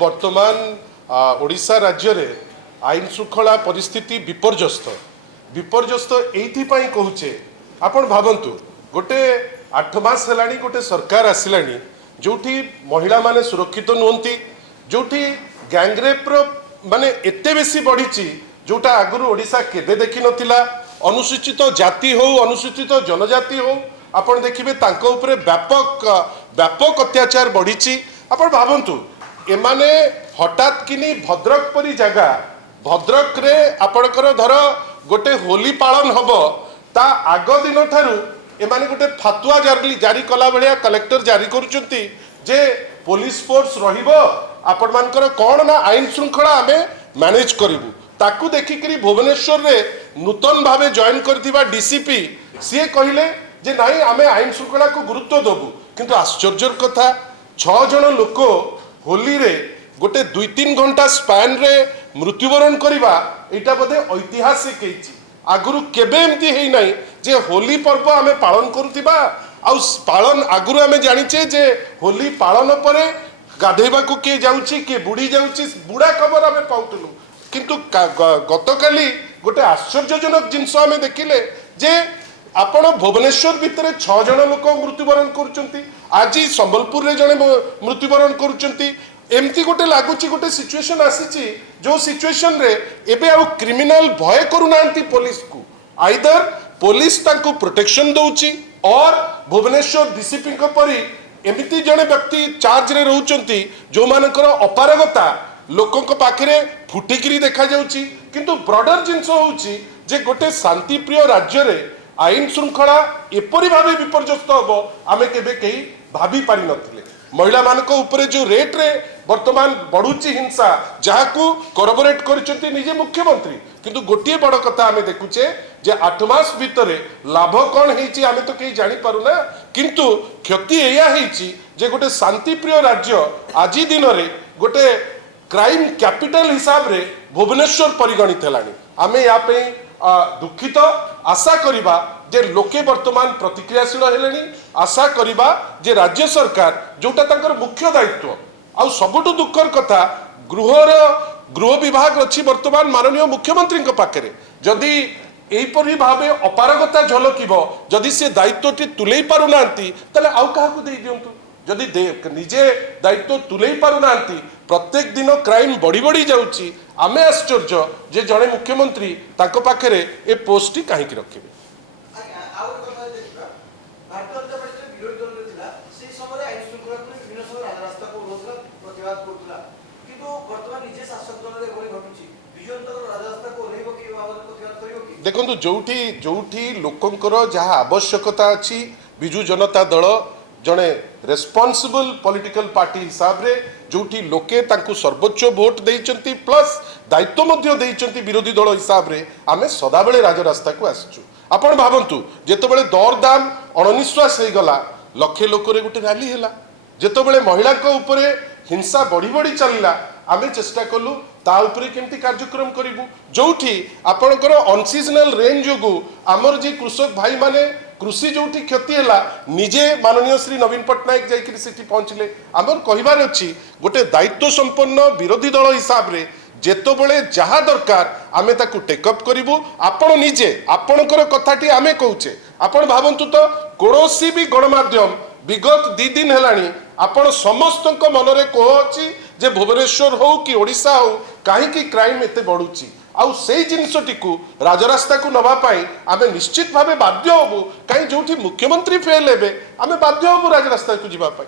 वर्तमान ओडिशा राज्य रे आईन श्रृंखला परिस्थिति विपर्यस्त विपर्यस्त एइथिपाई कहूचे आपण भावंतु गोटे 8 मास हेलानी गोटे सरकार आसिलानी जोठी महिला माने सुरक्षित नुहंती जोठी गैंगरेप माने एते बेसी बढ़ी जोटा आगुरु ओडिशा केबे देखि नथिला अनुसूचित जाति हो अनुसूचित जनजाति हो आपण देखिबे तांको उपरे व्यापक अत्याचार बढ़ी आपण भावंतु एमाने हठात किनी भद्रक परी जगह भद्रक रे आपणकर धर गोटे होली पालन हबो ता आग दिन थारु एमाने गोटे फातुआ जारी कला भलिया कलेक्टर जारी करूचंती जे पुलिस फोर्स रहिबो आपण मानकर कोन ना आईन श्रृंखला आमे मैनेज करिवु ताकू देखिकरी भुवनेश्वर रे नूतन भावे जॉइन करथिबा डीसीपी सी कहिले जे नाही आमे आईन श्रृंखला को गुरुत्व देबु किंतु आश्चर्यर कथा 6 जन लोक होली रे गोटे 2-3 घंटा स्पैन रे मृत्युवरण करवा एटा बोधे ऐतिहासिक हेछि आगुरु केबे एमती हेइ नाही जे होली पर्व आमे पालन करूथिबा आउ पालन आगुरु आमे जानिचे जे होली पालन परे गाधेबा को के जाउची के बुडी जाउची बुडा खबर आमे पाउतलु किंतु गतकाली गोटे आश्चर्यजनक जिनस आमे देखिले जे आपण भुवनेश्वर भितर 6 जन लोक मृत्युवरण करूचंती आज संबलपुर रे जने मृत्युवरण करूचंती एमती गोटे लगुच गोटे सिचुएशन आसी जो सिचुएशन रे एबे आउ क्रिमिनल भय करूनांती पुलिस को आइदर पुलिस तांको प्रोटेक्शन दउची और भुवनेश्वर डीसीपी को परी एमती जने व्यक्ति चार्ज रे रहउचंती जो मानकर अपारगता लोकों को पाखरे फुटिकिरी देखा जाउची किंतु ब्रॉडर जिंस होउची जे गोटे शांति प्रिय राज्य रे आईन श्रृंखला एपरी भावे विपर्यस्त हबो आमे केबे केही भाबी पारि नथिले महिला मानक उपरे जो रेट रे वर्तमान बढ़ुची हिंसा जहाकू कोरबोरेट करचंती निजे मुख्यमंत्री किंतु गोटिए बड़ कथा आमे देखुचे जे 8 मास भितरे लाभ कौन हेची आमे तो केही जानि पारुना किंतु क्षति एया हेची जे गोटे शांति प्रिय राज्य आजि दिन रे गोटे क्राइम कैपिटल हिसाब रे भुवनेश्वर परिगणित हेलानी आमे या पे दुखित आशा करिबा जे लोके वर्तमान प्रतिक्रियाशील हेलेनी आशा करिबा जे राज्य सरकार जोटा तांकर मुख्य दायित्व आ सबुठु दुखर कथा गृह विभाग अच्छी वर्तमान माननीय मुख्यमंत्री पाखे जदि एपरी भावे अपारगता झलकिब जदि से दायित्वटी तुले पारुना ताले आउ काहाकू दे दियंतु जदि निजे दायित्व तुले पारुना प्रत्येक दिन क्राइम बढ़ी बढ़ी जाउची आमे आश्चर्य जे जड़े मुख्यमंत्री तांको पाखे ए पोस्ट कहीं रखिबे देखो जोठी लोकंकर जहाँ आवश्यकता अच्छी बिजु जनता दल जड़े रेस्पॉन्सिबल पॉलिटिकल पार्टी हिसाब रे जोठी लोके तांकु सर्वोच्च वोट देइचंती प्लस दायित्व मध्य देइचंती विरोधी दल हिसाब रे आमे सदाबेले राजरास्ता को आसचु आपण भावंतु जेतबेले दर दाम अणनिश्वास हे गला लक्षे लोक रे गुटे रैली हैला जेतबेले महिला को ऊपरे हिंसा बढ़ी बढ़ी चलला आमे चेष्टा कलु ता उपरे केमती कार्यक्रम करिवु जोठी आपणकर अनसीजनल रेन जोगु आमर जे कृषक भाई माने कृषि जोठी क्षति हैला निजे माननीय श्री नवीन पट्टनायक जाइकरी सेठी पहुंचले आमर कहिबार अछि गोटे दायित्व संपन्न विरोधी दल हिसाब रे जेतबेले जहा दरकार आमे ताकू टेकअप करिवु आपण निजे आपणकर कथाटी आमे कहूचे आपण भावंतु तो कोनोसी भी गणमाध्यम विगत 2 दिन हेलानी आपण समस्त मनरे कोह अछि जे भुवनेश्वर हो कि ओडिशा हो कहीं क्राइम एते बढ़ुची आउ से जिनसटी को राजरास्ता को नवा पाई आमे निश्चित भावे बाध्य होबु कहीं जोठी मुख्यमंत्री फेल हेबे आमे बाध्य होबु राजरास्ता को जिबा पाई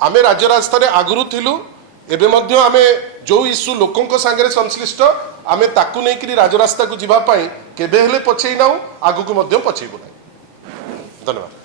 आमे राजरास्ता रे आगुरु थिलु एबे मध्य आमे जो इश्यू लोकंक संगे संश्लिष्ट आमे ताकू नै कि राजरास्ता को जिबा पाई केबे हेले पछेई नाउ आगु को मध्य पछेइबु नै धन्यवाद।